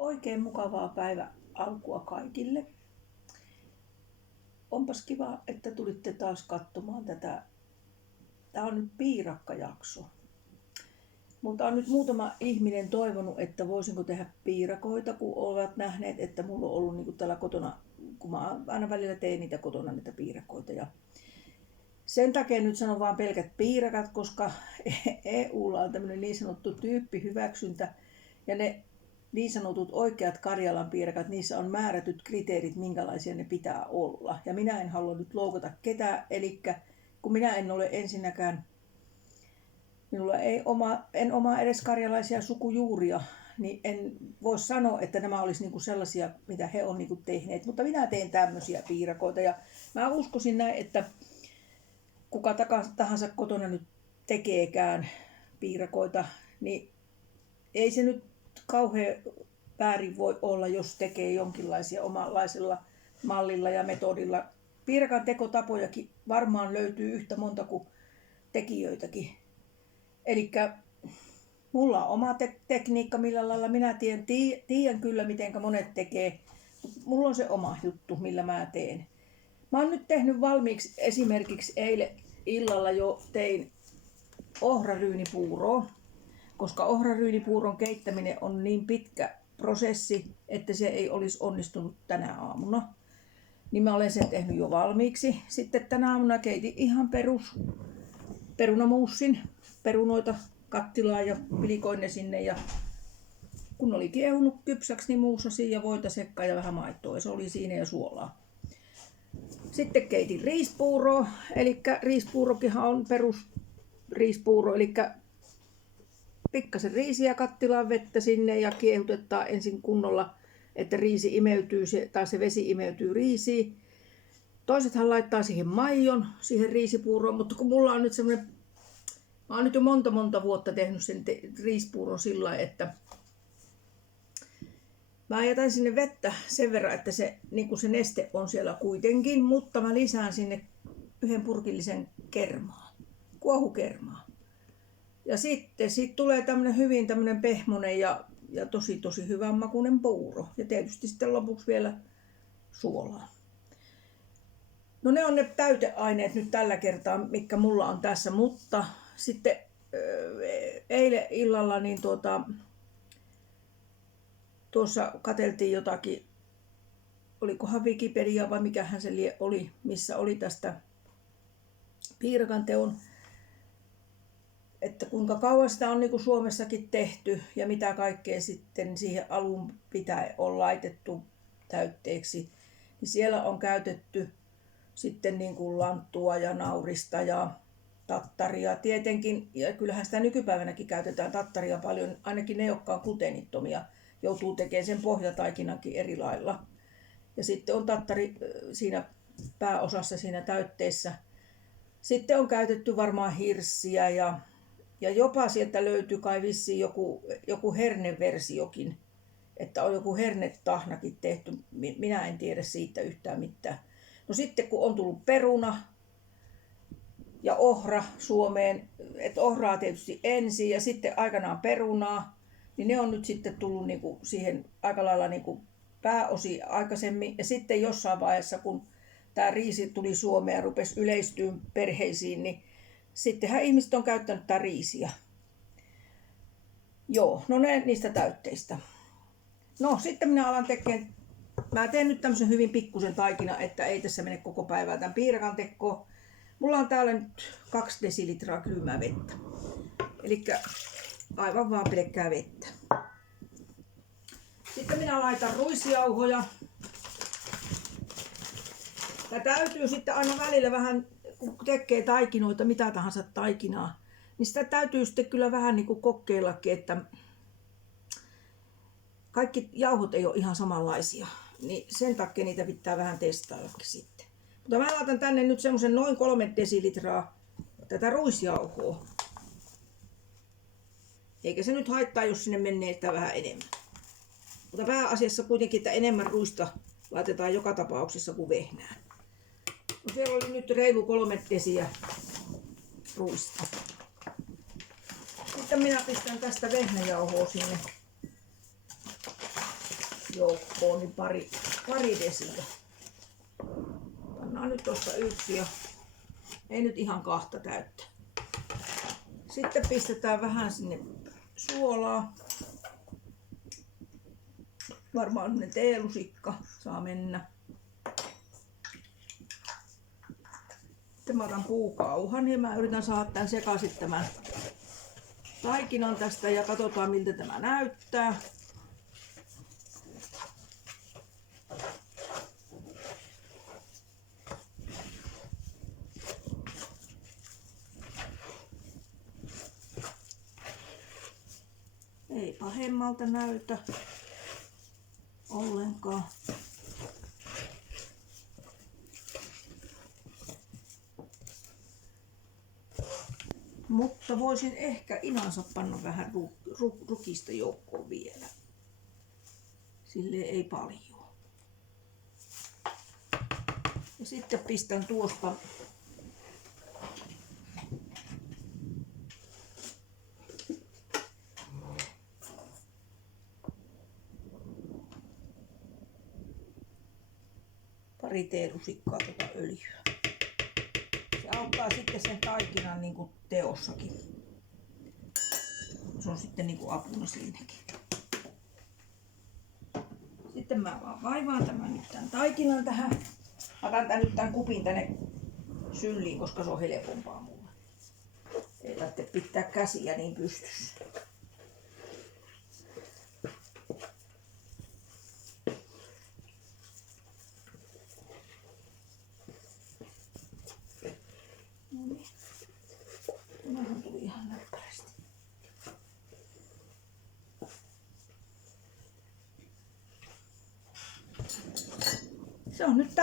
Oikein mukavaa päivän alkua kaikille. Onpas kiva, että tulitte taas katsomaan tätä. Tämä on nyt piirakkajakso. Mutta on nyt muutama ihminen toivonut, että voisinko tehdä piirakoita, kun ovat nähneet, että mulla on ollut niin täällä kotona, kun mä aina välillä teen niitä kotona niitä piirakoita. Ja sen takia nyt sanon vaan pelkät piirakat, koska EUlla on tämmöinen niin sanottu tyyppihyväksyntä ja ne niin sanotut oikeat Karjalan piirakat, niissä on määrätyt kriteerit, minkälaisia ne pitää olla. Ja minä en halua nyt loukata ketään, eli kun minä en ole ensinnäkään, minulla en omaa edes karjalaisia sukujuuria, niin en voi sanoa, että nämä olisi niinku sellaisia, mitä he on niinku tehneet. Mutta minä teen tämmöisiä piirakoita ja mä uskoisin näin, että kuka tahansa kotona nyt tekeekään piirakoita, niin ei se nyt kauhean väärin voi olla, jos tekee jonkinlaisia omanlaisella mallilla ja metodilla. Piirakan tekotapojakin varmaan löytyy yhtä monta kuin tekijöitäkin. Eli mulla on oma tekniikka, millä lailla minä tiedän kyllä, miten monet tekee. Mulla on se oma juttu, millä mä teen. Mä oon nyt tehnyt valmiiksi esimerkiksi eilen illalla jo tein ohraryynipuuroa. Koska ohraryynipuuron keittäminen on niin pitkä prosessi, että se ei olisi onnistunut tänä aamuna. Niin mä olen sen tehnyt jo valmiiksi. Sitten tänä aamuna keitin ihan perunamuussin, perunoita kattilaan ja pilikoin ne sinne. Ja kun oli kiehunut kypsäksi, niin muussasin ja voita sekkaan ja vähän maitoa. Ja se oli siinä ja suolaa. Sitten keitin riispuuroa. Eli riispuurokinhan on perusriispuuro. Eli pikkasen riisiä kattilaan vettä sinne ja kiehutetaan ensin kunnolla, että riisi imeytyy tai se vesi imeytyy riisiin. Toisethan laittaa siihen maidon, siihen riisipuuroon, mutta kun mulla on nyt semmoinen, mä oon nyt jo monta vuotta tehnyt sen riisipuuron sillä lailla, että mä jätän sinne vettä sen verran, että se, niin kuin se neste on siellä kuitenkin, mutta mä lisään sinne yhden purkillisen kermaa, kuohukermaa. Ja sitten siitä tulee hyvin tämmöinen pehmonen ja tosi hyvän makuinen puuro. Ja tietysti sitten lopuksi vielä suolaa. No ne on ne täyteaineet nyt tällä kertaa, mitkä mulla on tässä. Mutta sitten eilen illalla niin tuossa katseltiin jotakin, olikohan Wikipedia vai mikähän se oli, missä oli tästä piirakan teon, että kuinka kauan sitä on niin kuin Suomessakin tehty ja mitä kaikkea sitten siihen alun pitää olla laitettu täytteeksi. Niin siellä on käytetty sitten niin kuin lanttua ja naurista ja tattaria tietenkin. Ja kyllähän sitä nykypäivänäkin käytetään tattaria paljon, ainakin ne, jotka on gluteenittomia, joutuu tekemään sen pohjataikinankin eri lailla. Ja sitten on tattari siinä pääosassa siinä täytteessä. Sitten on käytetty varmaan hirssiä ja jopa sieltä löytyy kai vissiin joku herneversiokin, että on joku hernetahnakin tehty. Minä en tiedä siitä yhtään mitään. No sitten kun on tullut peruna ja ohra Suomeen, että ohraa tietysti ensin ja sitten aikanaan perunaa, niin ne on nyt sitten tullut niinku siihen aika lailla niinku pääosi aikaisemmin. Ja sitten jossain vaiheessa, kun tämä riisi tuli Suomeen ja rupesi yleistyyn perheisiin, niin sittenhän ihmiset on käyttänyt tätä riisiä. Joo, no ne niistä täytteistä. No sitten minä alan tekemään, mä teen nyt tämmöisen hyvin pikkusen taikina, että ei tässä mene koko päivää tämän piirakan tekoon. Mulla on täällä nyt 2 desilitraa kylmää vettä. Eli aivan vaan pelkkää vettä. Sitten minä laitan ruisjauhoja. Ja täytyy sitten aina välillä vähän, kun tekee taikinoita, mitä tahansa taikinaa, niin sitä täytyy sitten kyllä vähän niin kuin kokeillakin, että kaikki jauhot ei ole ihan samanlaisia. Niin sen takia niitä pitää vähän testaillakin sitten. Mutta mä laitan tänne nyt semmoisen noin 3 desilitraa tätä ruisjauhoa. Eikä se nyt haittaa, jos sinne menee sitä vähän enemmän. Mutta pääasiassa kuitenkin, että enemmän ruista laitetaan joka tapauksessa kuin vehnää. No siellä oli nyt reilu 3 desiä ruista. Sitten minä pistän tästä vehnäjauhoa sinne. joukkoon, niin pari desiä. Pannaan nyt tuosta yksi ja ei nyt ihan 2 täyttä. Sitten pistetään vähän sinne suolaa. Varmaan ne teelusikka saa mennä. Sitten mä otan puukauhan ja mä yritän saada tän sekaisin tämän taikinan tästä ja katsotaan miltä tämä näyttää. Ei pahemmalta näytä ollenkaan. Mutta voisin ehkä inansa panna vähän rukista joukkoon vielä. Silleen ei paljon. Ja sitten pistän tuosta pari teelusikkaa tuota öljyä. Se auttaa sitten sen taikinan niin kuin teossakin. Se on sitten niin kuin apuna siinäkin. Sitten mä vaan vaivaan tämän nyt tämän taikinan tähän. Mä otan nyt tämän kupin tänne sylliin, koska se on helpompaa mulle. Ei tarvitse pitää käsiä niin pystyssä. Tämähän tuli ihan näppärästi. Se on nyt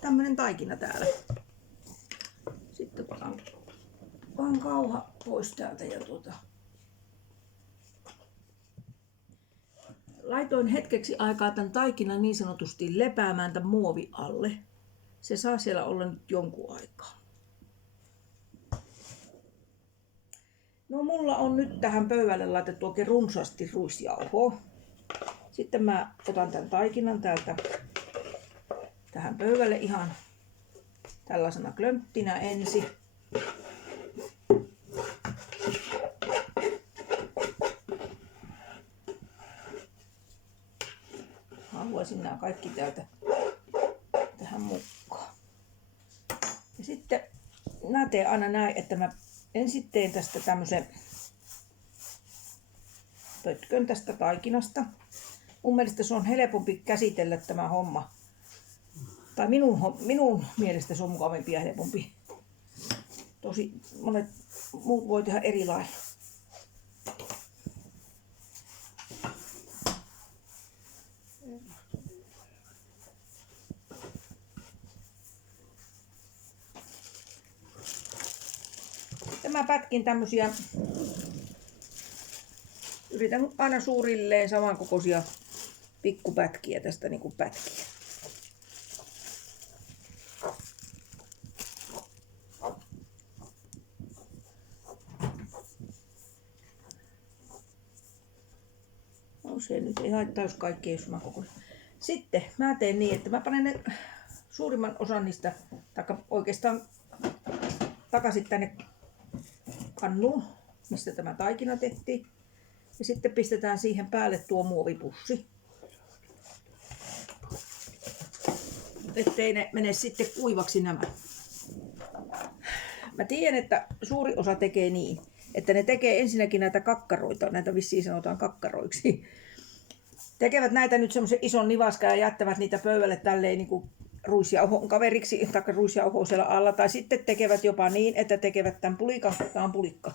tämmönen taikina täällä. Sitten otan kauha pois täältä ja laitoin hetkeksi aikaa tämän taikinan niin sanotusti lepäämään tämän muovi alle. Se saa siellä olla nyt jonkun aikaa. No mulla on nyt tähän pöydälle laitettu oikein runsaasti ruisjauhoa. Sitten mä otan tämän taikinan täältä tähän pöydälle ihan tällaisena klönttinä ensin. Haluaisin nämä kaikki tähän mukaan. Ja sitten mä teen aina näin, että mä ensin teen tästä tämmösen pötkön tästä taikinasta. Mun mielestä se on helpompi käsitellä tämä homma. Tai minun mielestä se on mukavampi ja helpompi. Tosi monet muut voi tehdä eri lailla. Mä pätkin tämmösiä, yritän aina suurilleen samankokoisia pikkupätkiä tästä niinku pätkiä. No se nyt ei haittaa, jos kaikki ei samankokoisia. Sitten mä teen niin, että mä panen ne suurimman osan niistä, taikka oikeastaan takaisin tänne kannuun, mistä tämä taikina tehtiin. Ja sitten pistetään siihen päälle tuo muovipussi. Ettei ne mene sitten kuivaksi nämä. Mä tiedän, että suuri osa tekee niin, että ne tekee ensinnäkin näitä kakkaroita, näitä vissiin sanotaan kakkaroiksi. Tekevät näitä nyt semmoisen ison nivaskan ja jättävät niitä pöydälle tälleen niin kuin ruisjauhon kaveriksi, tai ruisjauhoa siellä alla. Tai sitten tekevät jopa niin, että tekevät tämän pulikan, tämä on pulikka.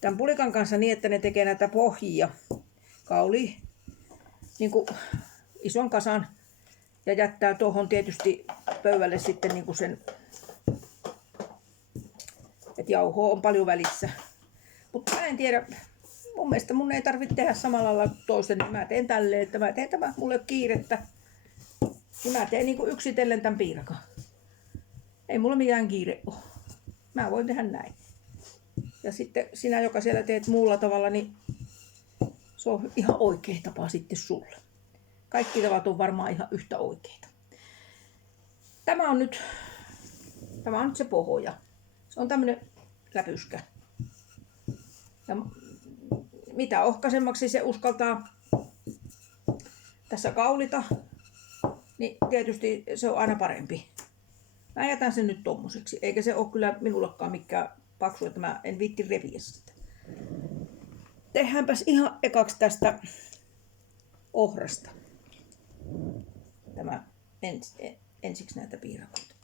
Tämän pulikan kanssa niin, että ne tekee näitä pohjia, kaulia, niin kuin ison kasan. Ja jättää tuohon tietysti pöydälle sitten niin kuin sen, että jauhoa on paljon välissä. Mutta mä en tiedä, mun mielestä mun ei tarvitse tehdä samalla lailla toisten. Mä teen tälleen, että mä teen tämä, mulle kiirettä. Ja mä teen niin kuin yksitellen tämän piirakan. Ei mulla mikään kiire ole. Mä voin tehdä näin. Ja sitten sinä, joka siellä teet muulla tavalla, niin se on ihan oikea tapa sitten sulle. Kaikki tavat on varmaan ihan yhtä oikeita. Tämä on nyt se pohja. Se on tämmönen läpyskä. Ja mitä ohkaisemmaksi se uskaltaa tässä kaulita, niin tietysti se on aina parempi. Mä jätän sen nyt tommoseksi, eikä se ole kyllä minullakaan mikään paksu, että mä en viitti repiä sitä. Tehdäänpäs ihan ekaksi tästä ohrasta. Tämä ensiksi näitä piirakoita.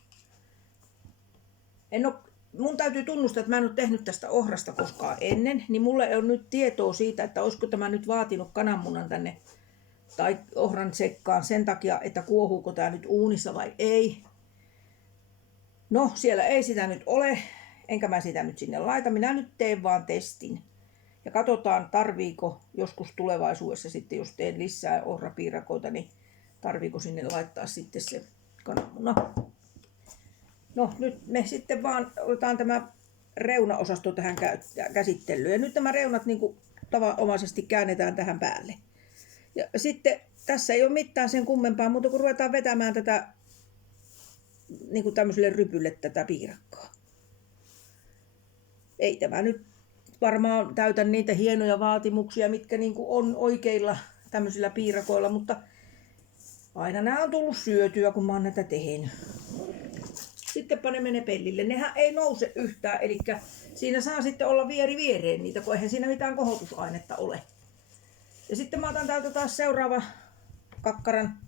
Mun täytyy tunnustaa, että mä en ole tehnyt tästä ohrasta koskaan ennen, niin mulle ei ole nyt tietoa siitä, että olisiko tämä nyt vaatinut kananmunan tänne tai ohran sekkaan sen takia, että kuohuuko tämä nyt uunissa vai ei. No, siellä ei sitä nyt ole, enkä mä sitä nyt sinne laita. Minä nyt teen vaan testin. Ja katsotaan, tarviiko joskus tulevaisuudessa sitten, jos teen lisää ohrapiirakoita, niin tarviiko sinne laittaa sitten se kananmuna. No, nyt me sitten vaan otetaan tämä reunaosasto tähän käsittelyyn. Ja nyt nämä reunat niin kuin tavanomaisesti käännetään tähän päälle. Ja sitten tässä ei ole mitään sen kummempaa, mutta kun ruvetaan vetämään tätä niin kuin tämmöiselle rypylle tätä piirakkaa. Ei tämä nyt varmaan täytä niitä hienoja vaatimuksia, mitkä niin kuin on oikeilla tämmöisillä piirakoilla, mutta aina nämä on tullut syötyä, kun mä oon näitä tehnyt. Sitten panemme ne pellille. Nehän ei nouse yhtään, eli siinä saa sitten olla vieri viereen niitä, kun eihän siinä mitään kohotusainetta ole. Ja sitten mä otan täältä taas seuraava kakkaran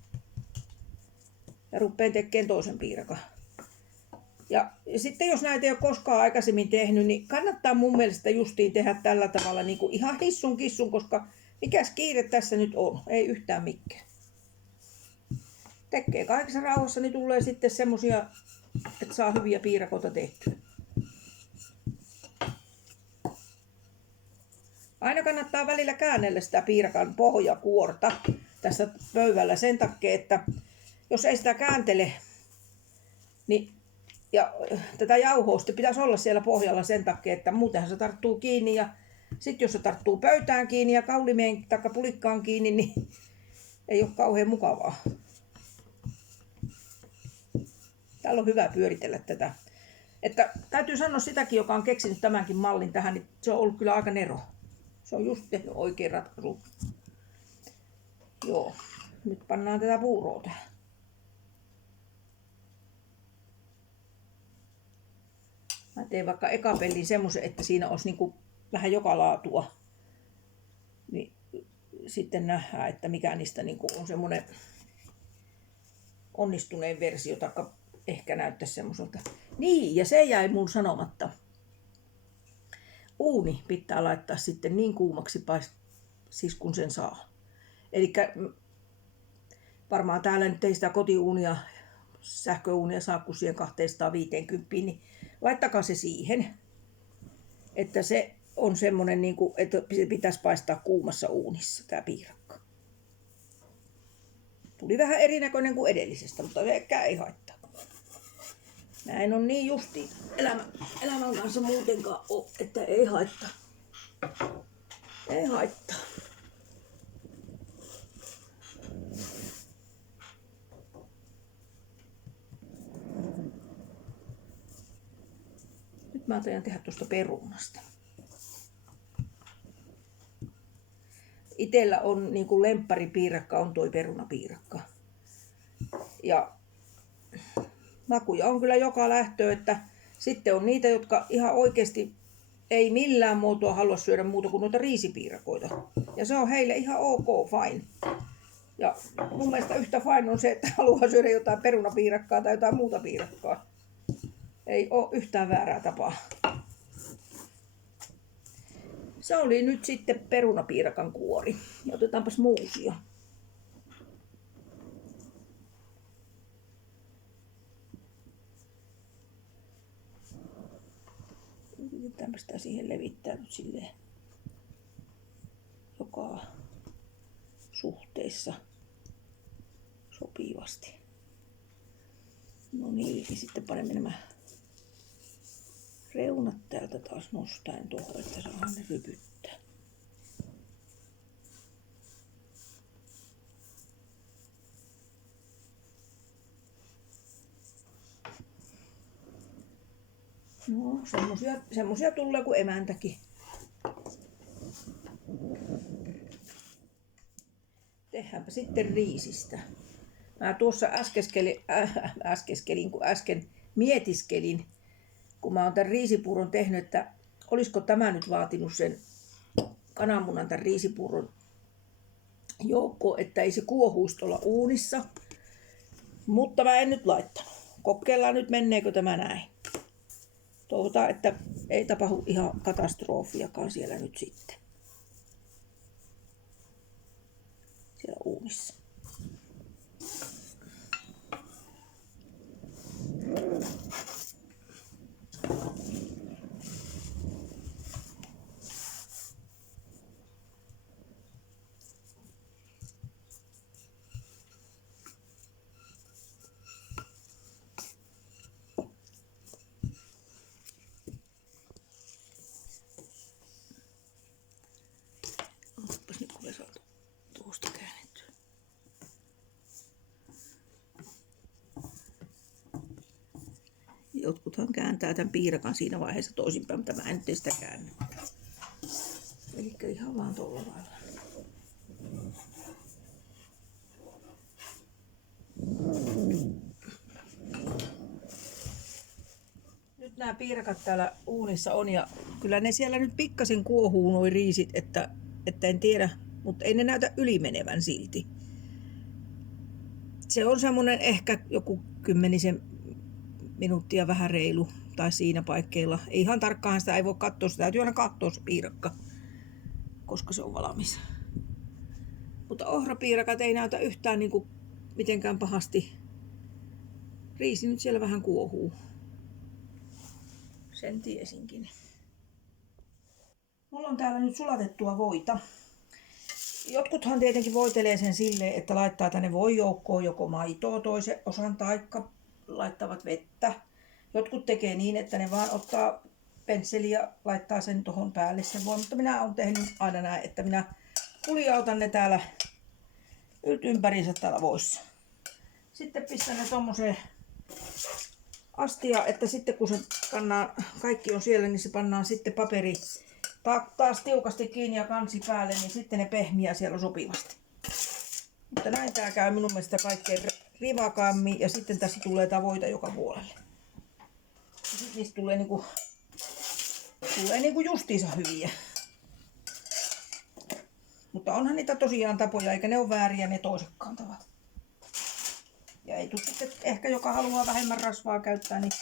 ja rupean tekemään toisen piirakan. Ja sitten jos näitä ei ole koskaan aikaisemmin tehnyt, niin kannattaa mun mielestä justiin tehdä tällä tavalla niin kuin ihan hissun kissun, koska mikäs kiire tässä nyt on, ei yhtään mikään. Tekee kaikessa rauhassa, niin tulee sitten semmosia, että saa hyviä piirakoita tehtyä. Aina kannattaa välillä käännellä sitä piirakan pohjakuorta tässä pöydällä sen takia, että jos ei sitä kääntele, niin ja tätä jauhoa pitäisi olla siellä pohjalla sen takia, että muutenhan se tarttuu kiinni ja sitten jos se tarttuu pöytään kiinni ja kaulimeen tai pulikkaan kiinni, niin ei ole kauhean mukavaa. Täällä on hyvä pyöritellä tätä. Että täytyy sanoa sitäkin, joka on keksinyt tämänkin mallin tähän, niin se on ollut kyllä aika nero. Se on just tehnyt oikein ratkaisu. Joo, nyt pannaan tätä puuroa tähän. Mä teen vaikka eka pellin semmoisen, että siinä olisi niin kuin vähän joka laatua. Niin sitten nähdään, että mikä niistä niin kuin on semmoinen onnistuneen versio, taikka ehkä näyttäisi semmoiselta. Niin, ja se jäi mun sanomatta. Uuni pitää laittaa sitten niin kuumaksi siis kun sen saa. Eli varmaan täällä nyt ei sitä kotiuunia, sähköuunia saa kuin siihen 250, niin laittakaa se siihen, että se on semmoinen, niin kuin, että se pitäisi paistaa kuumassa uunissa tämä piirakka. Tuli vähän erinäköinen kuin edellisestä, mutta sekään ei haittaa. Näin on niin justiin elämän kanssa muutenkaan ole, että ei haittaa. Ei haittaa. Nyt mä aion tehdä tuosta perunasta. Itellä on niin kuin lempparipiirakka on toi perunapiirakka. Ja makuja on kyllä joka lähtö, että sitten on niitä, jotka ihan oikeasti ei millään muotoa halua syödä muuta kuin noita riisipiirakoita. Ja se on heille ihan ok, fine. Ja mun mielestä yhtä fine on se, että haluaa syödä jotain perunapiirakkaa tai jotain muuta piirakkaa. Ei ole yhtään väärää tapaa. Se oli nyt sitten perunapiirakan kuori. Ja otetaanpas muusia. Yritetäänpä sitä siihen levittää nyt silleen joka suhteessa sopivasti. No niin, sitten panemme nämä reunat täältä taas nostaen tuohon, että saadaan ne rypyttää. No, semmosia tulee kuin emäntäkin. Tehdäänpä sitten riisistä. Mä tuossa äsken mietiskelin, kun mä oon tämän riisipuuron tehnyt, että olisiko tämä nyt vaatinut sen kananmunan tämän riisipuuron joukkoon, että ei se kuohuisi tuolla uunissa. Mutta mä en nyt laittanut. Kokeillaan nyt, menneekö tämä näin. Toivotaan, että ei tapahdu ihan katastrofiakaan siellä nyt sitten. Siellä uunissa. Oppas nyt kun Vesalta tuosta käännettyä. Jotkuthan kääntää tämän piirakan siinä vaiheessa toisinpäin, mutta mä en nyt sitä käännä. Elikkä ihan vaan tuolla lailla. Nyt nämä piirakat täällä uunissa on ja kyllä ne siellä nyt pikkasen kuohuu nuo riisit, että en tiedä, mutta ei ne näytä ylimenevän silti. Se on semmonen ehkä joku 10 minuuttia vähän reilu tai siinä paikkeilla. Ei ihan tarkkaan sitä ei voi katsoa, sitä täytyy aina katsoa se piirakka, koska se on valmis. Mutta ohrapiirakat ei näytä yhtään niinku mitenkään pahasti. Riisi nyt siellä vähän kuohuu. Sen tiesinkin. Mulla on täällä nyt sulatettua voita. Jotkuthan tietenkin voitelee sen silleen, että laittaa tänne voijoukkoon joko maitoa toisen osan taikka laittavat vettä. Jotkut tekee niin, että ne vaan ottaa pensseli ja laittaa sen tuohon päälle sen voin. Mutta minä olen tehnyt aina näin, että minä puljautan ne täällä ympäriinsä täällä voissa. Sitten pistän ne tommoseen astia, että sitten kun se pannaan, kaikki on siellä, niin se pannaan sitten paperi taas tiukasti kiinni ja kansi päälle, niin sitten ne pehmiää siellä sopivasti. Mutta näin tää käy minun mielestä kaikkein rivakaammin ja sitten tässä tulee tää voita joka puolelle. Ja sitten niistä tulee niinku justiinsa hyviä. Mutta onhan niitä tosiaan tapoja, eikä ne ole vääriä ne toisetkaan tavat. Ja ei tule sitten, ehkä joka haluaa vähemmän rasvaa käyttää, niin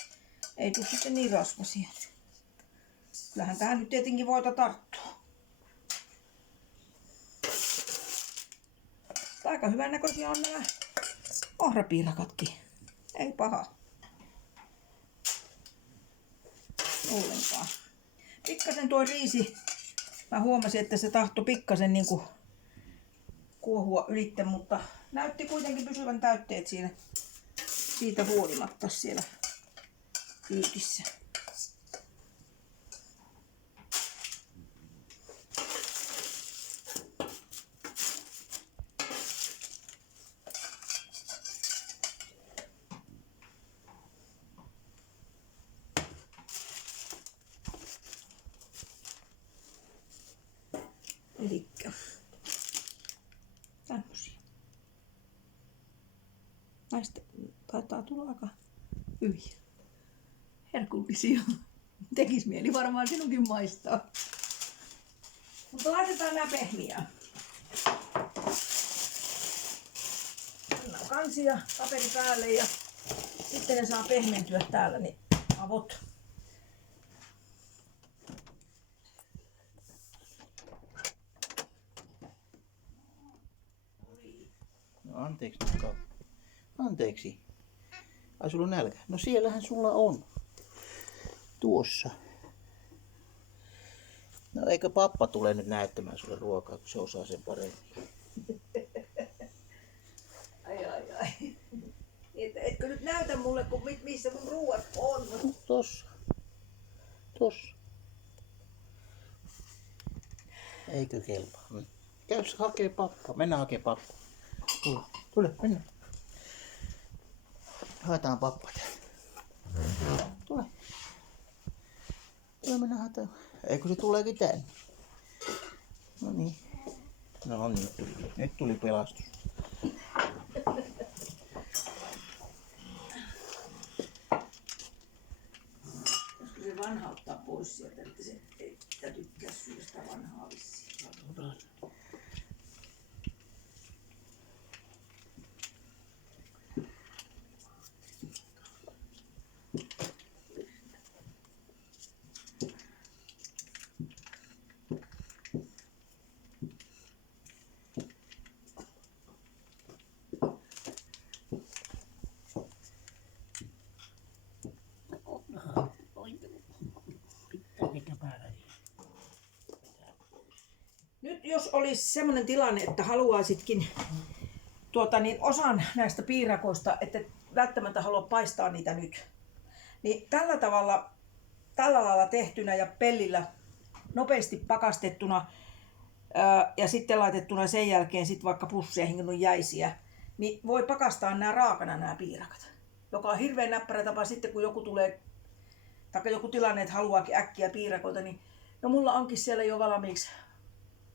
ei tule sitten niin rasvasia. Kyllähän tähän nyt tietenkin voita tarttuu. Aika hyvän näköisiä on nämä ohrapiirakatkin. Ei paha. Ollenkaan. Pikkasen tuo riisi, mä huomasin, että se tahtoi pikkasen niinku kuohua ylitte, mutta näytti kuitenkin pysyvän täytteet siinä, siitä huolimatta siellä kyytissä. Elikkä tämmösiä. Näistä taitaa tulla aika hyviä. Herkullisia. Tekis mieli varmaan sinunkin maistaa. Mutta laitetaan nää pehmiä. Pannaan kansi ja paperi päälle ja sitten ne saa pehmentyä täällä niin avot. No anteeksi nyt kauan. Anteeksi. Ai sulla on nälkä. No siellähän sulla on. Tuossa. No eikö pappa tule nyt näyttämään sulle ruokaa, kun se osaa sen paremmin. Ai. Etkö nyt näytä mulle, kun missä mun ruuat on? No, tossa. Tossa. Eikö kelpaa? Käy hakee pappa. Mennään hakee pappa. Tule, mennään. Haetaan pappa. Tule. Kyllä me nähdään. Eikö se tuleekin tänne? No niin. No niin, nyt tuli pelastus. Koska se vanha ottaa pois sieltä, että se ei tykkää syödä sitä vanhaa vissiin. Nyt jos olisi semmoinen tilanne, että haluaisitkin osan näistä piirakoista, että et välttämättä halua paistaa niitä nyt, niin tällä lailla tehtynä ja pellillä nopeasti pakastettuna ja sitten laitettuna sen jälkeen sit vaikka pusseihin, kun on jäisiä, niin voi pakastaa nämä raakana nämä piirakat. Joka on hirveän näppärä tapa sitten, kun joku tulee, tai joku tilanne, että haluaakin äkkiä piirakoita, niin no mulla onkin siellä jo valmiiksi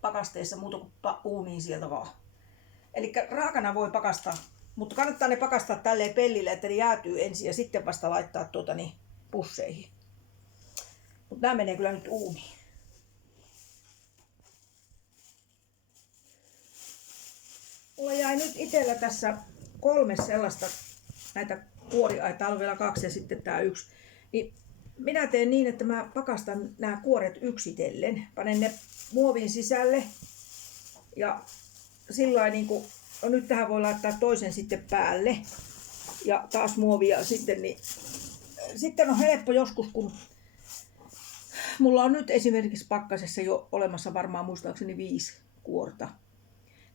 pakasteessa muuta kuin uuniin sieltä vaan. Eli raakana voi pakastaa, mutta kannattaa ne pakastaa tälleen pellille, että ne jäätyy ensin ja sitten vasta laittaa pusseihin. Mutta nämä menee kyllä nyt uuniin. Mulla jäi nyt itsellä tässä 3 sellaista näitä kuoria, täällä on vielä 2 ja sitten tää 1. Niin minä teen niin, että mä pakastan nämä kuoret yksitellen. Panen ne muovin sisälle ja sillain niinku, no nyt tähän voi laittaa toisen sitten päälle ja taas muovia sitten, niin sitten on helppo joskus, kun mulla on nyt esimerkiksi pakkasessa jo olemassa varmaan muistaakseni 5 kuorta.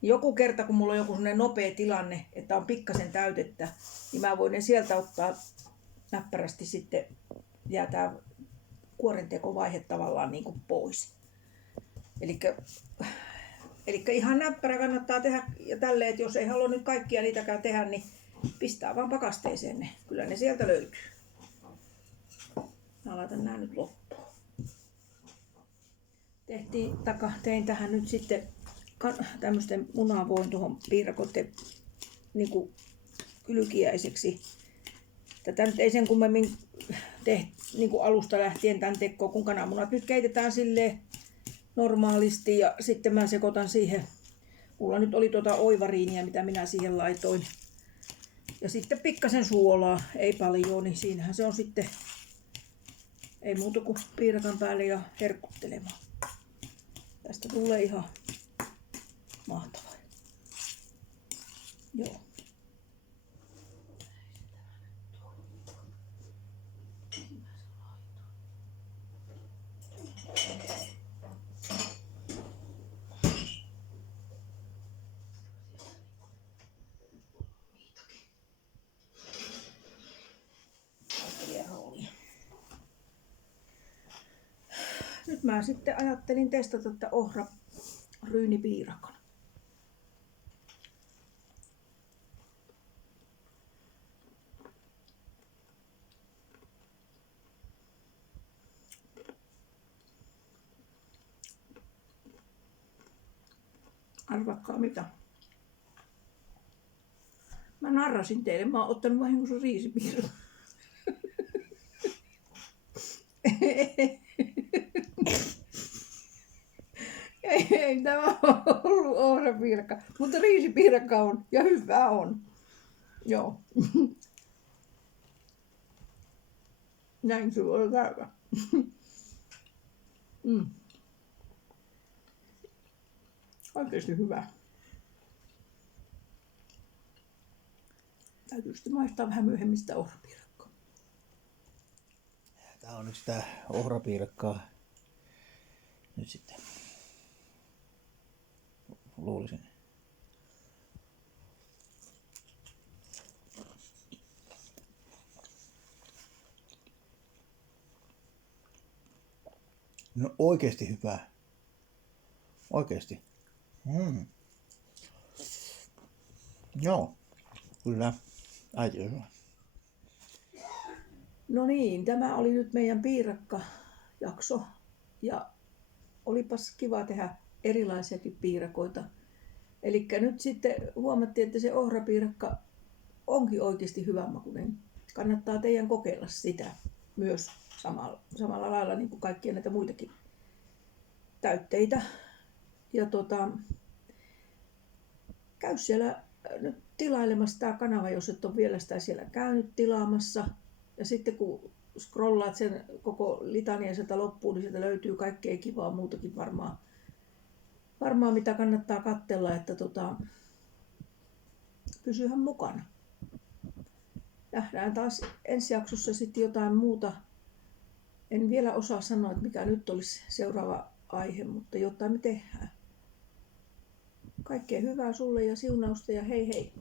Joku kerta, kun mulla on joku sellainen nopea tilanne, että on pikkasen täytettä, niin mä voin ne sieltä ottaa näppärästi sitten, jää tää kuorentekovaihe tavallaan niin kuin pois. Elikkä ihan näppärä kannattaa tehdä ja tälleen, että jos ei halua nyt kaikkia niitäkään tehdä, niin pistää vaan pakasteeseen ne. Kyllä ne sieltä löytyy. Mä laitan nää nyt loppuun. Tein tähän nyt sitten tämmöisten munavoin tuohon piirakoiden niinku kylkiäiseksi. Tätä nyt ei sen kummemmin niinku alusta lähtien tän tekoon, kun kananmunat nyt keitetään silleen normaalisti ja sitten mä sekoitan siihen. Mulla nyt oli oivariinia, mitä minä siihen laitoin. Ja sitten pikkasen suolaa, ei paljon, niin siinähän se on sitten, ei muuta kuin piirakan päälle ja herkuttelemaan. Tästä tulee ihan mahtavaa. Joo. Nyt mä sitten ajattelin testata tätä ohra-ryynipiirakon. Arvatkaa mitä. Mä narrasin teille, mä oon ottanut vahingossa riisipiirakon. Ei tämä ollut ohrapiirakka, mutta riisipiirakka on ja hyvä on. Joo. Näin se voi käydä. Oikeasti hyvä. Täytyy sitten maistaa vähän myöhemmin sitä ohrapiirakkaa. Tää on nyt sitä ohrapiirakkaa. Nyt sitten luulisin. No oikeesti hyvää. Oikeesti. Joo. Kyllä. Äiti on hyvä. No niin, tämä oli nyt meidän piirakka jakso. Ja olipas kiva tehdä erilaisiakin piirakoita. Eli nyt sitten huomattiin, että se ohrapiirakka onkin oikeasti hyvänmakuinen. Kannattaa teidän kokeilla sitä myös samalla lailla niin kuin kaikkia näitä muitakin täytteitä. Ja käy siellä nyt tilailemassa tämä kanava, jos et ole vielä sitä siellä käynyt tilaamassa. Ja sitten kun scrollaat sen koko litanian sieltä loppuun, niin sieltä löytyy kaikkea kivaa muutakin varmaan mitä kannattaa katsella, että pysyhän mukana. Nähdään taas ensi jaksossa sitten jotain muuta. En vielä osaa sanoa, että mikä nyt olisi seuraava aihe, mutta jotain me tehdään. Kaikkea hyvää sulle ja siunausta ja hei hei!